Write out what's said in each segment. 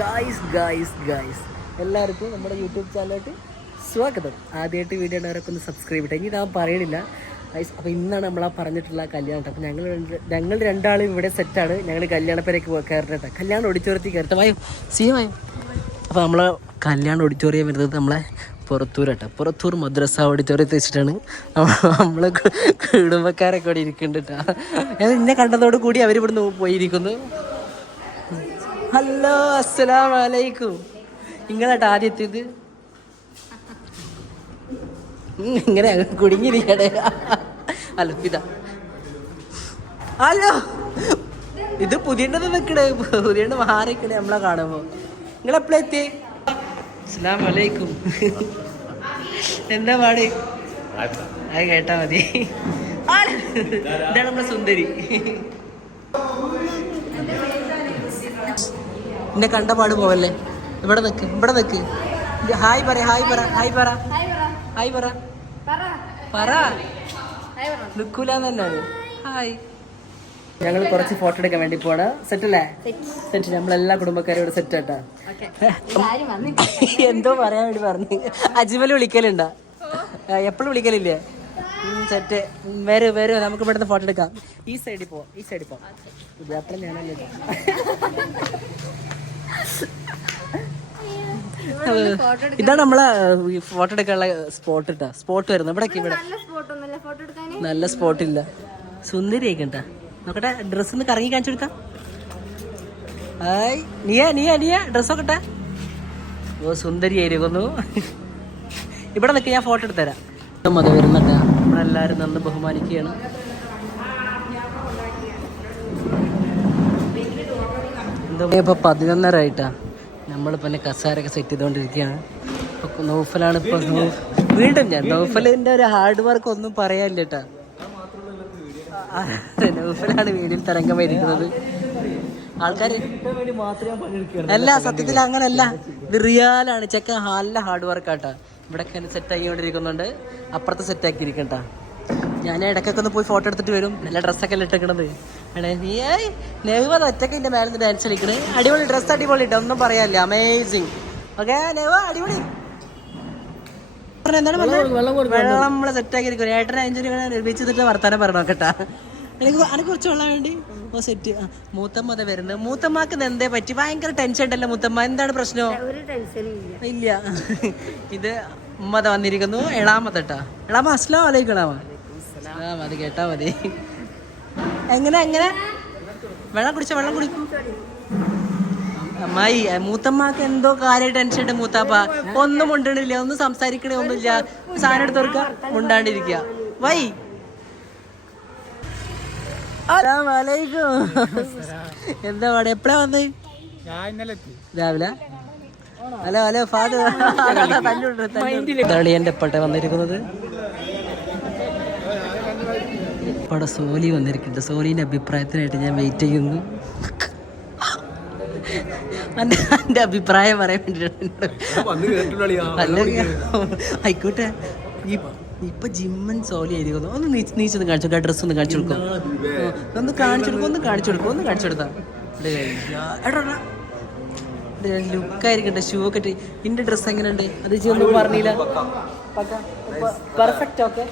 Guys എല്ലാവർക്കും നമ്മുടെ YouTube ചാനലിലോട്ട് സ്വാഗതം. ആദ്യമായിട്ട് വീഡിയോ ഉള്ളവരൊക്കെ ഒന്ന് സബ്സ്ക്രൈബ് ചെയ്യട്ടെ. ഇനി ഞാൻ പറയണില്ല ഗൈസ്. അപ്പോൾ ഇന്നാണ് നമ്മളാ പറഞ്ഞിട്ടുള്ള കല്യാണം. അപ്പോൾ ഞങ്ങൾ രണ്ടാളും ഇവിടെ സെറ്റാണ്. ഞങ്ങൾ കല്യാണപ്പേരേക്ക് കയറട്ടെ. കല്യാണം ഓഡിറ്റോറിയത്തിൽ കയറട്ടെ. വായോ സിയമായോ. അപ്പോൾ നമ്മളെ കല്യാണ ഓഡിറ്റോറിയം വരുന്നത് നമ്മളെ പുറത്തൂർ മദ്രസ ഓഡിറ്റോറിയത്തിൽ വെച്ചിട്ടാണ്. നമ്മളെ കുടുംബക്കാരൊക്കെ ഇവിടെ ഇരിക്കുന്നുണ്ട് കേട്ടോ. എന്നെ കണ്ടതോട് കൂടി അവരിവിടുന്ന് പോയിരിക്കുന്നു. ഹലോ അസ്സലാമു അലൈക്കും. നിങ്ങളായിട്ട് ആദ്യം എത്തിയത് ഇങ്ങനെ കുടുങ്ങിയിരിക്കണേ. ഹലോ ഇതാ. ഹലോ ഇത് പുതിയത് നിൽക്കണേ, പുതിയ മാറിക്കണേ നമ്മളെ കാണുമ്പോൾ. നിങ്ങളെപ്പോഴാ എത്തി? അസ്സലാമു അലൈക്കും. എന്താ പാട്? അത് കേട്ടാ മതി. ഇതാണ് നമ്മളെ സുന്ദരി. എന്നെ കണ്ട പാട് പോവല്ലേ. ഇവിടെ നിക്ക്. ഹായ് പറ നിക്കൂലെന്ന് തന്നെയാണ്. ഹായ്. ഞങ്ങൾ കുറച്ച് ഫോട്ടോ എടുക്കാൻ വേണ്ടി പോണ. സെറ്റല്ലേ? സെറ്റ്. നമ്മളെല്ലാ കുടുംബക്കാരും ഇവിടെ സെറ്റ് ആട്ടാ. എന്തോ പറയാൻ വേണ്ടി പറഞ്ഞു. അജ്മൽ വിളിക്കലുണ്ടാ? എപ്പോഴും വിളിക്കലില്ലേ? സെറ്റ്. വരൂ നമുക്ക് ഇവിടുന്ന് ഫോട്ടോ എടുക്കാം. ഈ സൈഡിൽ പോവാം. അത്ര ഞാനല്ലേ. ഇതാണ് നമ്മളെ ഫോട്ടോ എടുക്കാനുള്ള സ്പോട്ട് വരുന്നത്. ഇവിടെ നല്ല സ്പോട്ടില്ല. സുന്ദരി ആയിക്കണ്ടാ. നോക്കട്ടെ ഡ്രസ്സ് ഒന്ന് കറങ്ങി കാണിച്ചു കൊടുക്കാം. ഹായ് നീയ ഡ്രസ് നോക്കട്ടെ. ഓ സുന്ദരി ആയിരിക്കുന്നു. ഇവിടെ നിൽക്കുക, ഞാൻ ഫോട്ടോ എടുത്തുതരാം. അത് വരുന്നുണ്ട്. നമ്മളെല്ലാവരും നിന്ന് ബഹുമാനിക്കുകയാണ്. ഇപ്പൊ 11:30 നമ്മളിപ്പോ എന്നെ കസാരൊക്കെ സെറ്റ് ചെയ്തോണ്ടിരിക്കുകയാണ്. നൗഫലാണ് ഇപ്പൊ. വീണ്ടും ഞാൻ നൗഫലിന്റെ ഒരു ഹാർഡ് വർക്ക് ഒന്നും പറയാനില്ല കേട്ടാ. നൗഫലാണ് വീടിൽ തരംഗമായിരിക്കുന്നത്. ആൾക്കാര് അല്ല, സത്യത്തിൽ അങ്ങനല്ല, ഇത് റിയാലാണ്. ചെക്കൻ നല്ല ഹാർഡ് വർക്ക് ആട്ടാ. ഇവിടെ സെറ്റ് ആക്കിക്കൊണ്ടിരിക്കുന്നുണ്ട്. അപ്പുറത്ത് സെറ്റ് ആക്കിയിരിക്കട്ടാ. ഞാൻ ഇടയ്ക്കൊക്കെ ഒന്ന് പോയി ഫോട്ടോ എടുത്തിട്ട് വരും. നല്ല ഡ്രസ്സൊക്കെ അല്ല ഇട്ടേക്കണത്. നീ നെഹ്വ ഒറ്റയ്ക്ക് എൻ്റെ മേലെ നിന്ന് ഡാൻസ് കളിക്കണേ. അടിപൊളി ഡ്രസ്സ്, അടിപൊളി ഇട്ടോ, ഒന്നും പറയാനില്ല. അമേസിങ്. ഓക്കെ നെഹ്വ അടിപൊളി. എന്താണ് വെള്ളം നമ്മളെ സെറ്റ് ആക്കിയിരിക്കും. ഏട്ടനെ അഞ്ചു നിർമ്മിച്ചിട്ട് വർത്താനം പറയണം കേട്ടാ. എനിക്ക് കുറച്ച് വെള്ളം വേണ്ടി. ഓ സെറ്റ്. മൂത്തമ്മ അതെ വരുന്നത്. മൂത്തമ്മക്ക് എന്തേ പറ്റി? ഭയങ്കര ടെൻഷൻ ഉണ്ടല്ലോ മൂത്തമ്മ. എന്താണ് പ്രശ്നം? ഇല്ല. ഇത് ഉമ്മത വന്നിരിക്കുന്നു. എളാമത്തട്ടാ. എളാമ അസ്ലാം വലൈക്കും. അത് കേട്ടാ മതി. എങ്ങനെ വെള്ളം കുടിക്കും. അമ്മായി മൂത്തമ്മക്ക് എന്തോ കാര്യം ടെൻഷൻ ഉണ്ട്. മൂത്താപ്പ ഒന്നും മുണ്ടണില്ല, ഒന്നും സംസാരിക്കണേ ഒന്നുമില്ല. സാധനം എടുത്ത് കൊടുക്ക, മുണ്ടാണ്ടിരിക്കുക. വൈ എന്താ പാടെ? എപ്പഴാ വന്നേ? രാവിലെ. Hello father. എന്റെ എപ്പോഴത്തെ വന്നിരിക്കുന്നത്? ഇവിടെ സോലി വന്നിരിക്കുന്നുണ്ട്. സോലിന്റെ അഭിപ്രായത്തിനായിട്ട് ഞാൻ വെയിറ്റ് ചെയ്യുന്നു. എന്റെ അഭിപ്രായം പറയാൻ വേണ്ടിട്ട് ആയിക്കോട്ടെ. ഇപ്പൊ ജിമ്മൻ സോലി ആയിരിക്കുന്നു. ഒന്ന് നീച്ചൊന്ന് കാണിച്ചു കൊടുക്കാം. ഡ്രസ്സ് ഒന്ന് കാണിച്ചു കൊടുക്കും. ഒന്ന് കാണിച്ചു കൊടുത്താ ലുക്കായിരിക്കട്ടെ. ഷൂ ഒക്കെ ഇട്ട്. ഇന്റെ ഡ്രസ്സ് എങ്ങനെയുണ്ട്? അത് ഒന്നും പറഞ്ഞില്ല. പെർഫെക്റ്റ്. ഓക്കെ.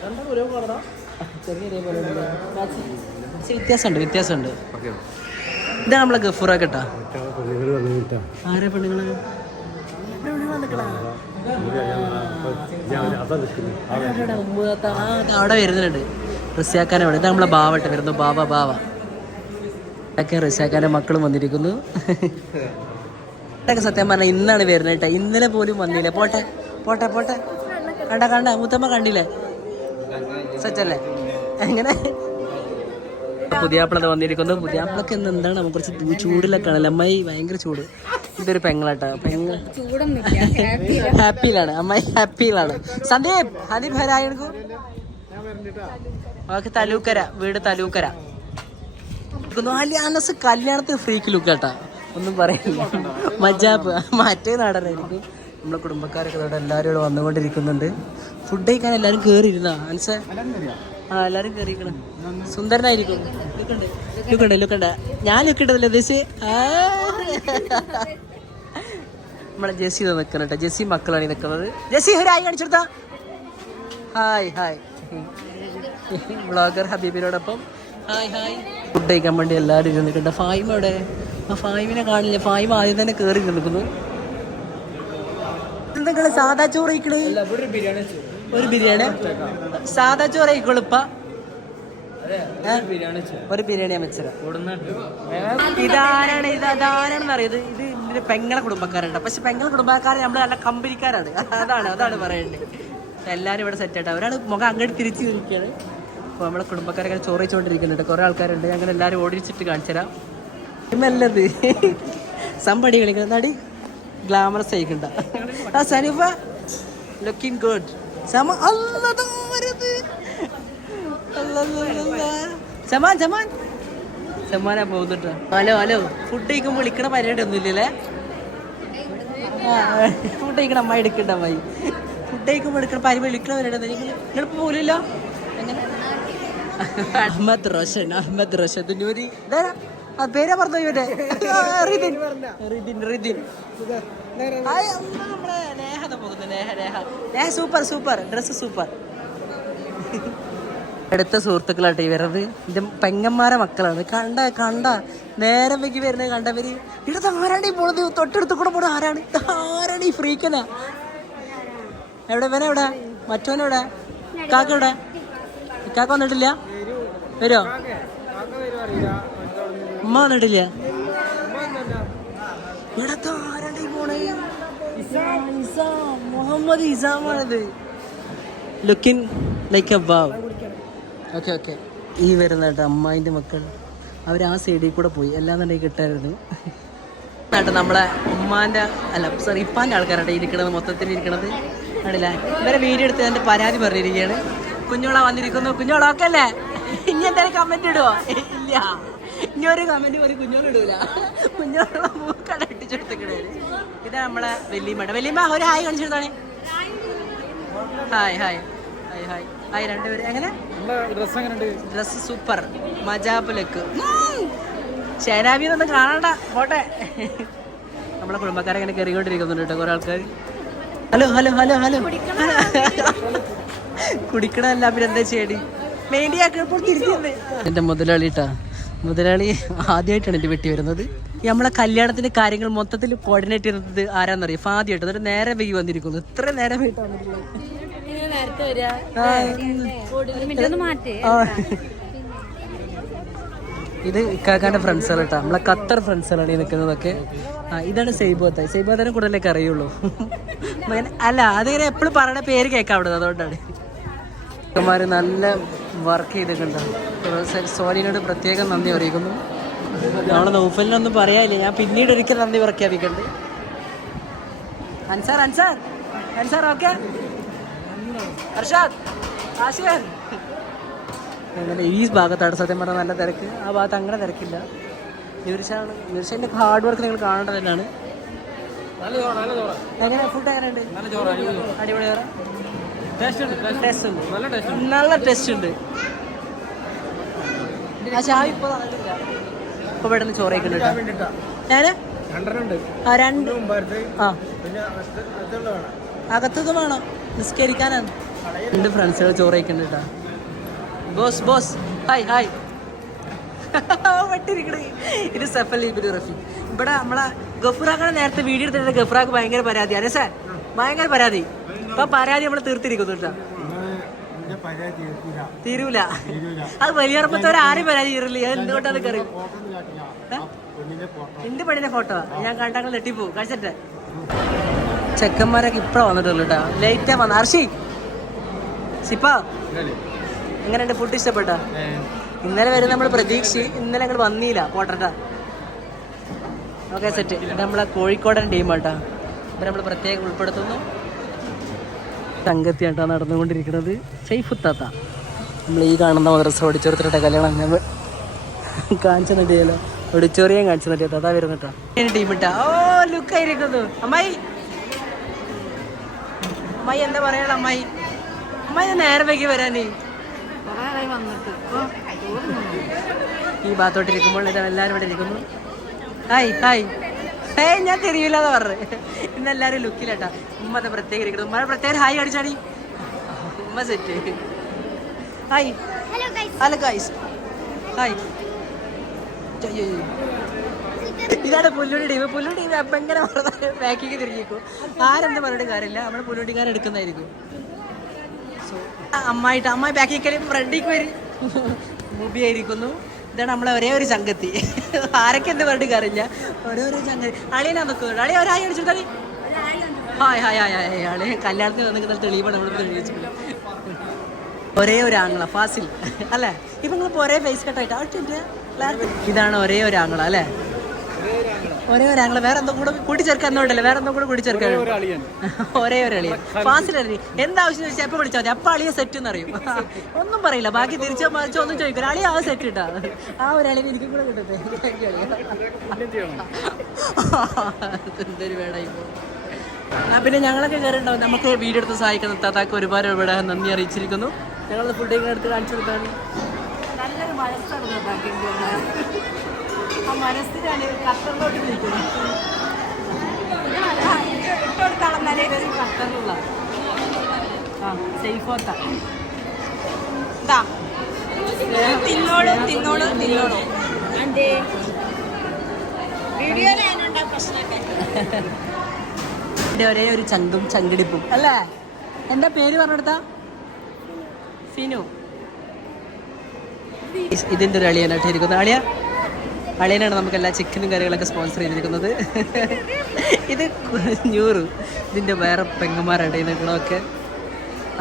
വ്യത്യാസമുണ്ട്. ഇതാണ് നമ്മളെ ഗഫൂറ കേട്ടാ. ആരെ പെണ്ണുങ്ങള്? അവിടെ വരുന്നുണ്ട്. റസിയാക്കാനെ അവിടെ. ഇതാണ് നമ്മളെ ബാവട്ടെ വരുന്നു. ബാവ റസിയാക്കാന്റെ മക്കളും വന്നിരിക്കുന്നു. സത്യം പറഞ്ഞാൽ ഇന്നാണ് വരുന്നത് കേട്ടോ. ഇന്നലെ പോലും വന്നില്ല. പോട്ടെ കണ്ട മൂത്തമ്മ കണ്ടില്ലേ? സെറ്റല്ലേ? എങ്ങനെ പുതിയാപ്പിള വന്നിരിക്കുന്നു. പുതിയാപ്പിളക്ക് എന്താണ് നമുക്ക് കുറച്ച് ചൂടിലൊക്കെ ആണല്ലോ. അമ്മായി ഭയങ്കര ചൂട്. ഇതൊരു പെങ്ങളാട്ടാ. ഹാപ്പിയിലാണ് അമ്മായി. ഹാപ്പിയിലാണ്. സന്ദീപ് ഹനീഫ് ഹരായിരിക്കും. തലൂക്കര വീട്. തലൂക്കര. അനസ് കല്യാണത്തിന് ഫ്രീക്ക് ലുക്ക് കേട്ടാ. ഒന്നും പറയില്ല. മജാബ് മറ്റേ നടനായിരിക്കും. നമ്മളെ കുടുംബക്കാരൊക്കെ ഇവിടെ എല്ലാവരും ഇവിടെ വന്നുകൊണ്ടിരിക്കുന്നുണ്ട്. ഫുഡ് കഴിക്കാൻ എല്ലാവരും കയറിയിരുന്നാ അനസ? എല്ലാരും കയറിയിരിക്കണം. സുന്ദരനായിരിക്കും. ലുക്കുണ്ട്. ഞാൻ ലുക്കിട്ടതല്ലേ ഉദ്ദേശിച്ച്. നമ്മളെ ജെസ്സി നിൽക്കണം കേട്ടോ. ജെസ്സി മക്കളാണ് ഈ നിൽക്കുന്നത്. ജെസ്സി ഒരു ഹായ് കാണിച്ചെടുത്താ. Hi hi. വ്ളോഗർ ഹബീബിനോടൊപ്പം ഹായ് ഹായ്. ഫുഡ് കഴിക്കാൻ വേണ്ടി എല്ലാവരും ഇരുന്നിട്ടുണ്ട്. ഫായിമ അവിടെ? ആ ഫായിമിനെ കാണില്ല. ഫായിമ ആദ്യം തന്നെ കയറി നിൽക്കുന്നു. എന്തെങ്കിലും സാധാ ചോറ് കഴിക്കണേ? ഒരു ബിരിയാണി സാധാ ചോറ് കഴിക്കോളൂ ഇപ്പ. ഒരു ബിരിയാണിയാ വെച്ചത്. ഇതാരാണെന്ന് അറിയത്? ഇത് ഇതിന്റെ പെങ്ങളെ കുടുംബക്കാരുണ്ട്. പക്ഷെ പെങ്ങളെ കുടുംബക്കാരെ നമ്മള് നല്ല കമ്പനിക്കാരാണ്. അതാണ് പറയേണ്ടത്. എല്ലാവരും ഇവിടെ സെറ്റ് ആയിട്ടാണ്. ഒരാൾ മുഖം അങ്ങോട്ട് തിരിച്ചു ഇരിക്കുകയാണ്. അപ്പോൾ നമ്മളെ കുടുംബക്കാരൊക്കെ ചോറ് വെച്ചുകൊണ്ടിരിക്കുന്നുണ്ട്. കുറേ ആൾക്കാരുണ്ട്. ഞങ്ങൾ എല്ലാവരും ഓടിച്ചിട്ട് കാണിച്ചു തരാം. നല്ലത് സമ്പടി കളിക്കുന്നത് നടി ഗ്ലാമറസ് ആയിക്കണ്ട. ആ സനിഫ ലുക്കിംഗ് ഗുഡ്. സമാനാ പോകുന്നുട്ടോ. ഹലോ ഫുഡ് കഴിക്കുമ്പോൾ വിളിക്കണ പരിപാടി ഒന്നുമില്ലല്ലേ? ഫുഡ് കഴിക്കണ അമ്മായി എടുക്കണ്ട. അമ്മായി ഫുഡ് കഴിക്കുമ്പോൾ എടുക്കണ പരിപാടി വിളിക്കണ പരിപാടി ഒന്നും നിങ്ങളിപ്പോൾ പോലില്ലോ. എങ്ങനെ? അഹമ്മദ് റോഷൻ ദുനൂരി. ആ പേരാ പറഞ്ഞു ഇവരെ. Super dress super. അടുത്ത സുഹൃത്തുക്കളാട്ടെ ഈ വരുന്നത്. ഇത് പെങ്ങന്മാരെ മക്കളാണ്. കണ്ട നേരം വെക്കി വരുന്നത് കണ്ടവര്. ഇവിടെ ആരാണ് ഈ പോണത്? തൊട്ടടുത്ത് കൂടെ പോണത് ആരാണ്? ഈ ഫ്രീക്കനാ. എവിടെ മറ്റോനെവിടെ? കാക്ക എവിടെ? കാക്ക വന്നിട്ടില്ല? വരുമോ? ഉമ്മ വന്നിട്ടില്ല. ഇവിടത്തെ ആരാണ്ട് ഈ പോണേ? മുഹമ്മദ് ഇസാമാണിത്. Looking like a wow. Okay ഈ വരുന്ന കേട്ടോ അമ്മായിൻ്റെ മക്കൾ. അവർ ആ സൈഡിൽ കൂടെ പോയി. എല്ലാന്നുണ്ടെങ്കിൽ കിട്ടായിരുന്നു കേട്ടോ. നമ്മളെ ഉമ്മാൻ്റെ ഇപ്പാൻ്റെ ആൾക്കാരാണ് ഇരിക്കണത്. മൊത്തത്തിൽ ഇരിക്കണത് കണ്ടില്ല. ഇവരെ വീഡിയോ എടുത്ത് എൻ്റെ പരാതി പറഞ്ഞിരിക്കുകയാണ്. കുഞ്ഞോള വന്നിരിക്കുന്നു. കുഞ്ഞോള ഓക്കെ അല്ലേ? ഇനി എന്തായാലും കമൻറ്റ് ഇടുവോ? ഇല്ല, ഇനി ഒരു കമൻറ്റ് പോലും കുഞ്ഞോളം ഇടൂല. കുഞ്ഞോള മൂക്കട ഇട്ടിച്ചെടുത്തേക്കണേ. ഇതാ നമ്മളെ വല്യമ്മ ഒരു ഹായ് കാണിച്ചെടുത്താണ്. ഹായ് രണ്ടുപേരും. എങ്ങനെ ഡ്രസ്? സൂപ്പർ മജാബുലക്ക്. ചേരാബിന്നൊന്നും കാണണ്ട പോട്ടെ. നമ്മളെ കുടുംബക്കാരെ ഇങ്ങനെ കയറിക്കൊണ്ടിരിക്കുന്നുണ്ട് കേട്ടോ കുറേ ആൾക്കാർ. ഹലോ കുടിക്കണല്ല പിന്നെ എന്താ ചെയ്യടി? മെയിൻഡിയാക്കിയപ്പോൾ തിരിച്ചത് എൻ്റെ മുതലാളി ആദ്യമായിട്ടാണ് എൻ്റെ വെട്ടി വരുന്നത്. നമ്മളെ കല്യാണത്തിന്റെ കാര്യങ്ങൾ മൊത്തത്തിൽ കോർഡിനേറ്റ് ചെയ്യുന്നത് ആരാന്നറിയാം? ഫാദിയായിട്ട്. എന്നിട്ട് നേരെ വൈകി വന്നിരിക്കുന്നു. ഇത്ര നേരം ഇത് ഇക്കാക്കാന്റെ ഫ്രണ്ട്സുകൾ കേട്ടോ. നമ്മളെ ഖത്തർ ഫ്രണ്ട്സുകളാണ് ഈ നിൽക്കുന്നതൊക്കെ. ഇതാണ് സൈബോത്താനെ കൂടുതലൊക്കെ അറിയുള്ളൂ. അല്ല അതിങ്ങനെ എപ്പോഴും പറയണ പേര് കേൾക്കാം അവിടെ. അതുകൊണ്ടാണ് മാര് നല്ല വർക്ക് ചെയ്തിട്ടുണ്ട്. സോനിനോട് പ്രത്യേകം നന്ദി അറിയിക്കുന്നു. നമ്മളെ നൗഫലിനൊന്നും പറയാനില്ല. ഞാൻ പിന്നീട് ഒരിക്കൽ നന്ദി പ്രഖ്യാപിക്കുന്നുണ്ട്. അൻസാർ ഓക്കെ. അങ്ങനെ ഈ ഭാഗത്താണ് സത്യം പറഞ്ഞാൽ നല്ല തിരക്ക്. ആ ഭാഗത്ത് അങ്ങനെ തിരക്കില്ല. നിർഷന്റെ ഹാർഡ് വർക്ക് നിങ്ങൾ കാണേണ്ടത് തന്നെയാണ്. എങ്ങനെ ഫുഡ് എങ്ങനെയുണ്ട്? അടിപൊളി. നല്ല ടേസ്റ്റ് ഉണ്ട്. ആ ചായ ഇപ്പൊ പെട്ടെന്ന് ചോറ് കഴിക്കുന്നുണ്ട്. അകത്തത് വേണം, നിസ്കരിക്കാനാണ്. 2 ഫ്രണ്ട്സുകൾ ചോറ് കഴിക്കുന്നുണ്ട്. ബോസ് ഹായ് വെട്ടിരിക്കണേ. ഇത് സഫൽ ഇബ്നു റഫി. ഇവിടെ നമ്മളെ ഗഫൂറാക്കാണ് നേരത്തെ വീഡിയോ എടുത്തിട്ട്. ഗഫൂറാക്ക് ഭയങ്കര പരാതി. അനസ ഭയങ്കര പരാതി. ഇപ്പൊ പരാതി നമ്മൾ തീർത്തിരിക്കുന്നു കേട്ടോ. തീരൂല. അത് വലിയറപ്പത്തോടെ ആരും പരാതി തീരില്ല. എന്തുകൊണ്ടാണ് കറി? എന്റെ പെണ്ണിന്റെ ഫോട്ടോ ഞാൻ കണ്ടാൽ നെട്ടിപ്പോവും. കഴിച്ചിട്ട് ചെക്കന്മാരൊക്കെ ഇപ്പഴാ വന്നിട്ടുള്ളൂ കേട്ടോ. ലേറ്റാ വന്ന. അർഷി സിപ്പ എങ്ങനെയുണ്ട്? ഫുഡ് ഇഷ്ടപ്പെട്ടോ? ഇന്നലെ വരെ നമ്മൾ പ്രതീക്ഷ. ഇന്നലെ ഞങ്ങൾ വന്നില്ല. പോട്ടട്ടാ. Okay set. ഇത് നമ്മളെ കോഴിക്കോടൻ ടീമാട്ടാ. ഇപ്പം നമ്മൾ പ്രത്യേകം ഉൾപ്പെടുത്തുന്നു. സംഗതിയായിട്ടാ നടന്നുകൊണ്ടിരിക്കുന്നത്. സൈഫുത്താത്ത നമ്മൾ ഈ കാണുന്ന മദ്രസ ഓഡിറ്റോറിയത്തിലെ കല്യാണം നമ്മൾ കാണിച്ചു നട്ടിയല്ലോ. ഓഡിറ്റോറിയം കാണിച്ചു നട്ടിയത് അതാ വരുന്നിട്ടാ ടീം ഇട്ടാ. ഓ ലുക്കായിരിക്കുന്നു. അമ്മായി എന്താ പറയാ? അമ്മായി നേരെ വൈകി വരാനേ. ഈ ഭാഗത്തോട്ടിരിക്കുമ്പോൾ ഇതാ എല്ലാവരും ഇവിടെ ഇരിക്കുന്നു. ഹായ് ഞാൻ തിരിയില്ലാന്ന് പറഞ്ഞു. ഇന്ന് എല്ലാവരും ലുക്കിലട്ടാ. ഉമ്മത്തെ പ്രത്യേകം ഇരിക്കണം. ഉമ്മ പ്രത്യേകം ഹായ് അടിച്ചാടി. ഉമ്മ set. Hi hello guys. Hi. ഇതാണ് പുല്ലുണ്ടി ടീം. പുല്ലുണ്ടി ടീം അപ്പം എങ്ങനെ പറഞ്ഞാൽ ബാക്കിക്ക് തിരിഞ്ഞിരിക്കും. ആരെന്ത് പറഞ്ഞിട്ട് കാര്യമില്ല, നമ്മൾ പുല്ലുണ്ടിക്കാരൻ എടുക്കുന്നതായിരിക്കും. സോ അമ്മായി ബാക്കിക്കലും ഫ്രണ്ടിക്ക് വരും മൂബിയായിരിക്കുന്നു. ഇതാണ് നമ്മളെ ഒരേ ഒരു ചങ്കത്തി. ആരൊക്കെ എന്ത് പറഞ്ഞിട്ട് കാര്യമില്ല, ഓരോരോ ചങ്കത്തി. അളിയനാ നിൽക്കുന്നത്. അളിയ ഒരായി അടിച്ചിട്ട് കളി. Hi hi hi hi. അളിയ കല്യാണത്തിന് വന്നിട്ട് തെളിവാണ് നമ്മൾ തെളിയിച്ചിട്ടില്ല. ഒരേ ഒരു ആംഗ്ല ഫാസിൽ അല്ലേ? ഇപ്പം നിങ്ങൾ ഒരേ ഫേസ് കട്ടായിട്ട് ഇതാണ് ഒരേ ഒരു ആംഗ്ല അല്ലേ? ഒരേ ഒരു ആംഗ്ല. വേറെ എന്തോ കൂടെ കൂട്ടിച്ചേർക്കാൻ ഉണ്ടല്ലോ, വേറെ എന്തോ കൂടെ കൂട്ടിച്ചേർക്കാൻ. ഒരേ ഒരു അളിയൻ ഫാസിൽ. എന്താവശ്യം ചോദിച്ചാൽ എപ്പോൾ വിളിച്ചാൽ മതി, അപ്പം അളിയെ സെറ്റ് എന്നറിയും. ഒന്നും പറയില്ല, ബാക്കി തിരിച്ചോ മറിച്ചോ ഒന്നും ചോദിക്കില്ല. അളിയ ആ സെറ്റ് ഇട്ടാ ആ ഒരു അളിയൻ എനിക്കും കൂടെ കിട്ടട്ടെ. എന്തൊരു വേടായിപ്പോ. പിന്നെ ഞങ്ങളൊക്കെ കയറിയിട്ടുണ്ടാവും. നമുക്ക് വീഡിയോ എടുത്ത് സഹായിക്കുന്ന താത്താക്ക് ഒരുപാട് നന്ദി അറിയിച്ചിരിക്കുന്നു. ഞങ്ങൾ ഫുഡ് എടുത്ത് കാണിച്ചു കൊടുത്താണ്. നല്ലൊരു മനസ്സാണ് ആ മനസ്സിനാണ് ഖത്തറിലോട്ട് വിളിക്കുന്നത്. ഇട്ടെടുത്താളം നല്ല ഇതൊരു ഖത്തറിലുള്ള ആ സേഫോത്ത. ഇതാ തിന്നോളൂ തിന്നോളൂ തിന്നോളൂ. വീഡിയോയിലാണുണ്ടാ പ്രശ്നമൊക്കെ. ഒരേ ഒരു ചങ്കും ചങ്കിടിപ്പും അല്ലേ? എന്താ പേര് പറഞ്ഞെടുത്താ? ഫിനു. ഇതിൻ്റെ ഒരു അളിയനായിട്ട് ഇരിക്കുന്നത്. അളിയനാണ് നമുക്ക് എല്ലാ ചിക്കനും കറികളൊക്കെ സ്പോൺസർ ചെയ്തിരിക്കുന്നത്. ഇത് ഞൂറ്. ഇതിൻ്റെ വേറെ പെങ്ങന്മാരായിട്ട് നിൽക്കണമൊക്കെ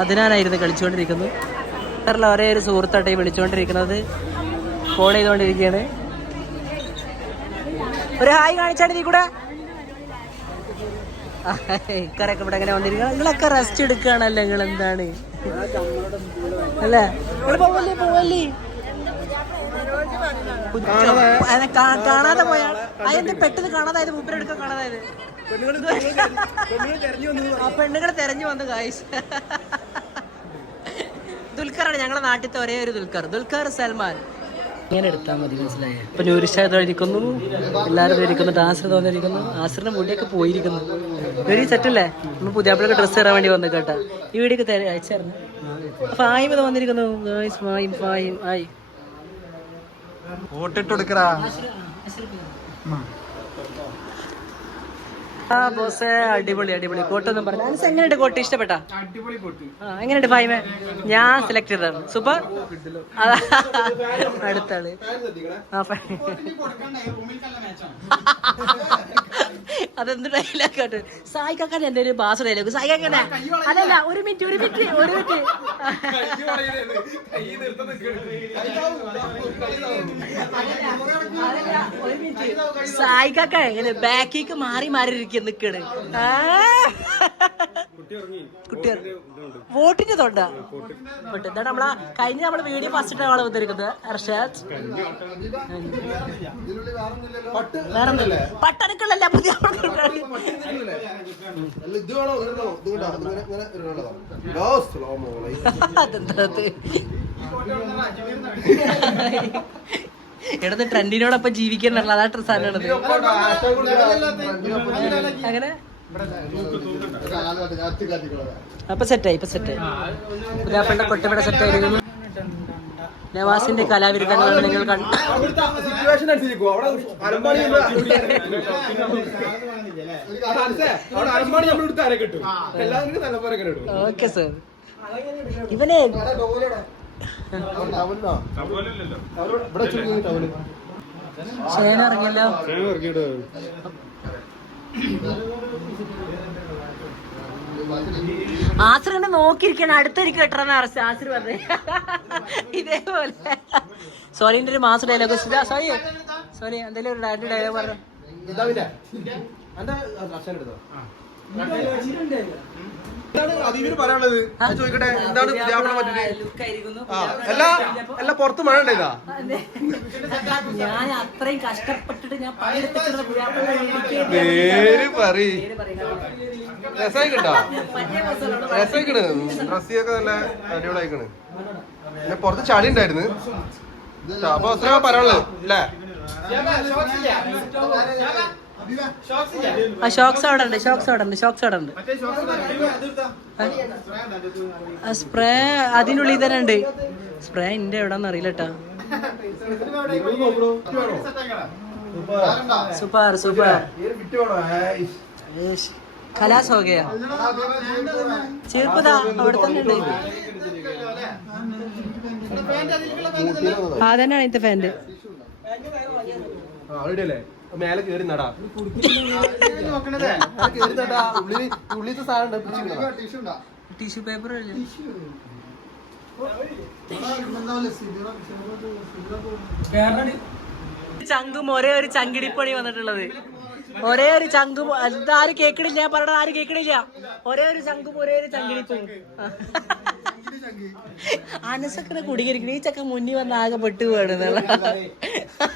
അതിനായിരുന്നു കളിച്ചുകൊണ്ടിരിക്കുന്നു. ഒരേ ഒരു സുഹൃത്തായിട്ട് വിളിച്ചുകൊണ്ടിരിക്കുന്നത്. ഫോൺ ചെയ്തുകൊണ്ടിരിക്കുകയാണ്. ഒരു ഹായ് കാണിച്ചാണ് നീ കൂടെ. ഇക്കറൊക്കെ ഇവിടെ എങ്ങനെ വന്നിരിക്കണം. നിങ്ങളൊക്കെ റെസ്റ്റ് എടുക്കുകയാണല്ലോ. നിങ്ങൾ എന്താണ് അല്ലേ? പോവല്ലേ കാണാതെ പോയാൽ അതെന്ത് പെട്ടെന്ന് കാണാതായത്? മൂപ്പരെടുക്കാൻ കാണാതായത് ആ പെണ്ണുങ്ങളെ തെരഞ്ഞു വന്നു ഗായ്സ്. ദുൽഖറാണ് ഞങ്ങളുടെ നാട്ടിലത്തെ ഒരേ ഒരു ദുൽഖർ സൽമാൻ. ഇങ്ങനെ എടുത്താൽ മതി, മനസ്സിലായേ? ഇപ്പൊ നൂരിഷായിരിക്കുന്നു, എല്ലാവരും ഇരിക്കുന്നു. ആസിർ തോന്നിയിരിക്കുന്നു. ആസിറിന്റെ മുടിയൊക്കെ പോയിരിക്കുന്നു. ഒരു സെറ്റല്ലേ? നമ്മൾ പുതിയാപ്പിളൊക്കെ ഡ്രസ്സ് തരാൻ വേണ്ടി വന്നു കേട്ടാ. ഈ വീഡിയോക്ക് അയച്ചായിരുന്നു. ഫായിം തോന്നിയിരിക്കുന്നു. അടിപൊളി അടിപൊളി കോട്ടൊന്നും പറഞ്ഞു. എങ്ങനെയുണ്ട് കോട്ട്? ഇഷ്ടപ്പെട്ടാ? എങ്ങനെയുണ്ട് ഫായിമേ? ഞാൻ സെലക്ട് ചെയ്തതാണ്. സൂപ്പർ. അടുത്താള് അതെന്ത് ഡയലോഗാട്ട്? സായി കാക്കാൻ എന്റെ ഒരു ബാസ് ഡയലോഗ്. സായി കാക്കനെ അതല്ല, ഒരു മിനിറ്റ് സായി കാക്ക എങ്ങനെ ബാക്കിക്ക് മാറി നിക്കണ്. കുട്ടി വോട്ടിന്റെ തൊണ്ട എന്താണ് നമ്മളെ കഴിഞ്ഞ നമ്മള് വീഡിയോ ഫസ്റ്റ് ആളെ വന്നിരിക്കുന്നത് അർഷാദ്. പട്ടണക്കളല്ല പുതിയ ഇടത് ട്രെൻഡിനോടൊപ്പം ജീവിക്കാനുള്ള അതാ സാധനമാണത്. അങ്ങനെ അപ്പൊ സെറ്റായി. പുതിയാപ്പന്റെ കൊട്ടവിടെ സെറ്റായിരിക്കുന്നു. നവാസിന്റെ കലാവിരുദ്ധങ്ങൾ നിങ്ങൾ കണ്ടു. Okay sir. ഇവനെ ഇറങ്ങിയല്ലോ. ആശ്രനെ നോക്കിയിരിക്കണം. അടുത്തൊരിക്കും കെട്ടണമെന്ന് ആശ്ര പറഞ്ഞേ. ഇതേപോലെ സോറിന്റെ ഒരു മാസം ഡയലോഗ്. സോറി എന്തെങ്കിലും ഒരു ഡയലോഗ് പറഞ്ഞു. ചോദിക്കട്ടെ, എന്താണ് എല്ലാ പുറത്ത് മഴ ഉണ്ടായതാ? ഞാൻ അത്രയും കഷ്ടപ്പെട്ടിട്ട് ഞാൻ രസമായിക്കണ്ടോ? രസമായിക്കണ്. ഡ്രസ്സിയൊക്കെ നല്ല അടിപൊളിയായിക്കണ്. പിന്നെ പുറത്ത് ചളി ഉണ്ടായിരുന്നു. അപ്പൊ അത്ര പറയാനുള്ളത് അല്ലേ? ആ ഷോക്സ് അവിടെ ഉണ്ട്, ഷോക്സ് അവിടെ ഉണ്ട്, ഷോക്സ് അവിടെ ഉണ്ട്. സ്പ്രേ അതിനുള്ളിൽ തന്നെ ഉണ്ട്. സ്പ്രേ എന്റെ എവിടാന്ന് അറിയില്ല കേട്ടാ. സൂപ്പർ സൂപ്പർ ഖലാസ് ഹോ ഗയാ. ചെരുപ്പതാ അവിടെ തന്നെ ഉണ്ട്. അതന്നെയാണ് ഇത്തെ ഫാൻ്റെ. മേലെ കേറി നടാ ഉള്ളിലത്തെ സാധനം ടിഷ്യൂ പേപ്പർ ചങ്കും ഒരേ ഒരു ചങ്കിടിപ്പണി വന്നിട്ടുള്ളത്. ഒരേ ഒരു ചങ്കും ഇതാരും കേക്കണില്ല, ഞാൻ പറഞ്ഞത് ആരും കേക്കണില്ല. ഒരേ ഒരു ചങ്കും ഒരേ ഒരു ചങ്കിടിപ്പും. അനസക്കനെ കുടികരിക്കണ ഈ ചക്ക മുന്നിൽ വന്ന് ആകെ പെട്ടു പോവാണ്.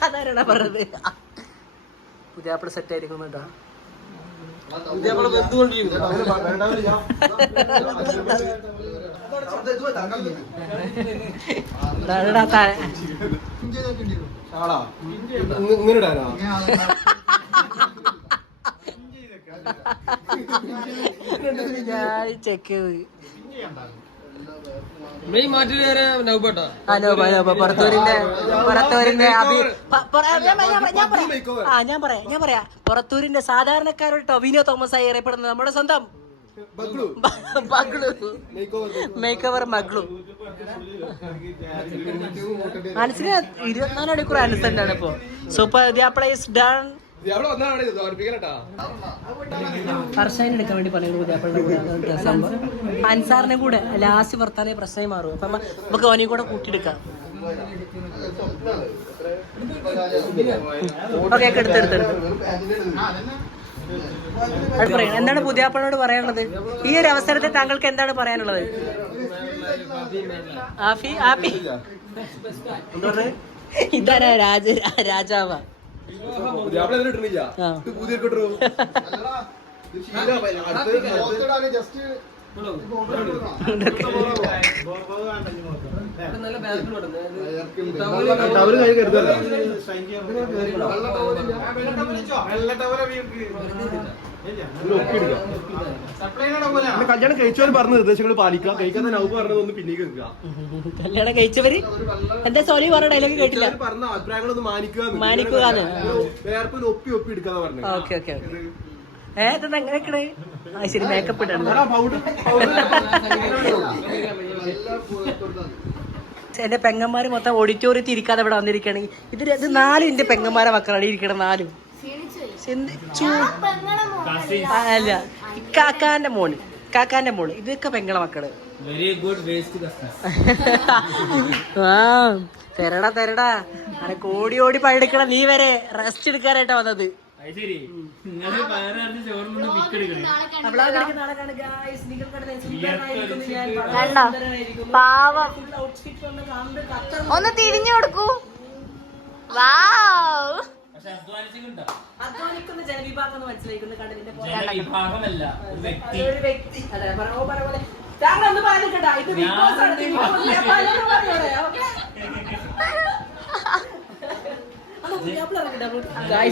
അതാരാണ് പറഞ്ഞത്? പുതിയാപ്പിള സെറ്റ് ആയിരിക്കും കേട്ടോ. ചെക്ക് ചെയ്ത് പുറത്തൂരിന്റെ സാധാരണക്കാരുടെ ടൊവിനോ തോമസ് ആയി അറിയപ്പെടുന്നത് നമ്മുടെ സ്വന്തം മേക്ക് ഓവർ മഗ്ലു. മനസ്സിന് 24 മണിക്കൂർ അനുസരിച്ചാണ് ആണ് ഇപ്പൊ. സൂപ്പർ പുതിയാപ്പിള ഈസ് ഡൺ. കർഷകനെ എടുക്കാൻ വേണ്ടി പറയുന്നത് സംഭവം അൻസാറിനെ കൂടെ ലാസ്റ്റ് വർത്താനെ പ്രശ്നമായി മാറും. അപ്പൊ നമുക്ക് ഓനെ കൂടെ കൂട്ടിയെടുക്കാം. ഓക്കെ എടുത്തെടുത്തെടുത്ത് എന്താണ് പുതിയാപ്പിളോട് പറയാനുള്ളത്? ഈ ഒരു അവസരത്തിൽ താങ്കൾക്ക് എന്താണ് പറയാനുള്ളത്? ആഫി ആഫി ഇതാരാ രാജാവാ? കല്യാണം കഴിച്ചവര് പറഞ്ഞ നിർദ്ദേശങ്ങൾ പാലിക്കുക. കഴിക്കാത്ത നൗബ് പറഞ്ഞതൊന്ന് പിന്നീട് വെക്കുക. കല്യാണം കഴിച്ചവര് എന്താ സോറി പറഞ്ഞ ഡയലോഗ് കേട്ടില്ല. പറഞ്ഞ അഭിപ്രായങ്ങളൊന്ന് മാനിക്കുക. വേർപ്പിൽ ഒപ്പി എടുക്കാന്ന് പറഞ്ഞു. ഓക്കെ ഓക്കെ എങ്ങനെയൊക്കെ ശരി മേക്കപ്പ് ഇട്ടാണ്. എന്റെ പെങ്ങന്മാര് മൊത്തം ഓഡിറ്റോറിയത്തിൽ ഇരിക്കാതെ ഇവിടെ വന്നിരിക്കുകയാണ്. ഇത് 4 എന്റെ പെങ്ങന്മാരെ മക്കളാണ് ഇരിക്കണം. 4 അല്ല കാക്കാന്റെ മോള് ഇതൊക്കെ പെങ്ങളെ മക്കള്. തെരടാ അനക്ക് ഓടി പഴയെടുക്കണ. നീ വരെ റെസ്റ്റ് എടുക്കാനായിട്ടാ വന്നത്. ഒന്ന് തിരിഞ്ഞു കൊടുക്കൂ. അധ്വാനിക്കുന്ന ജനവിഭാഗം എന്ന് മനസ്സിലാക്കുന്നു. കണ്ടതിന്റെ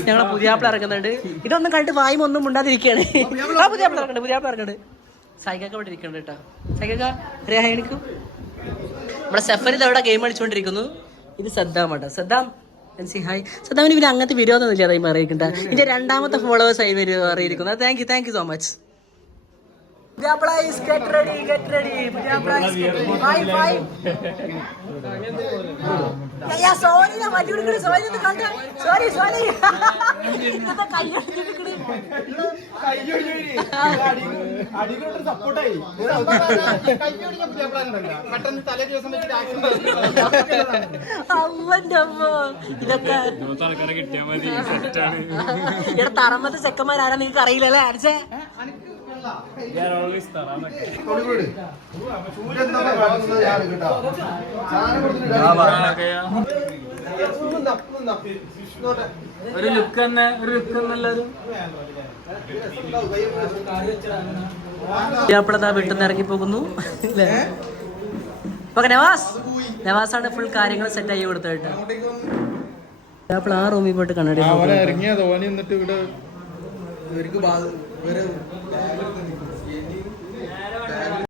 ഞങ്ങളെ പുതിയാപ്പിള ഇറങ്ങുന്നുണ്ട്. ഇതൊന്നും കണ്ടിട്ട് വായും ഒന്നും ഉണ്ടാതിരിക്കുകയാണ്. പുതിയാപ്പിള ഇറങ്ങുന്നുണ്ട്. സൈക്കൊക്കെ ഇവിടെ ഇരിക്കുന്നുണ്ട് കേട്ടോ. സൈക്കൊക്കെ രേഹണിക്കും. നമ്മുടെ സെഫറിത് അവിടെ ഗെയിം കളിച്ചുകൊണ്ടിരിക്കുന്നു. ഇത് സദ്ദാം കേട്ടോ. Saddam hi. സദ്ദാമിന് പിന്നെ അങ്ങനത്തെ വീഡിയോ ഒന്നും ഇല്ല അതായി അറിയിക്കണ്ട. ഇതിന്റെ 2ാമത്തെ ഫോളോവേഴ്സ് ആയി അറിയിരിക്കുന്നത്. Thank you so much. Pujapla is get ready. Pujapla is get ready. Five. Yeah, sorry na maju dikku. Sorry na kanta. Sorry. Idu kayyu dikku. അടികളോട് സപ്പോർട്ടായി. പെട്ടെന്ന് തലേ ദിവസം വെച്ചിട്ട് ആക്ഷൻ ഇതൊക്കെ ഇവിടെ തറമത്തെ ചെക്കന്മാരാരാ നിങ്ങൾക്ക് അറിയില്ലല്ലേ? അടിച്ചേ ഒരു ലുക്ക് എല്ലാവരും വീട്ടിൽ ഇറങ്ങി പോകുന്നു. നവാസാണ് ഫുൾ കാര്യങ്ങൾ സെറ്റ് ആയി കൊടുത്തത് കേട്ടോ. അപ്പോൾ ആ റൂമിൽ പോയിട്ട് കണ്ണടി ഇവർക്ക്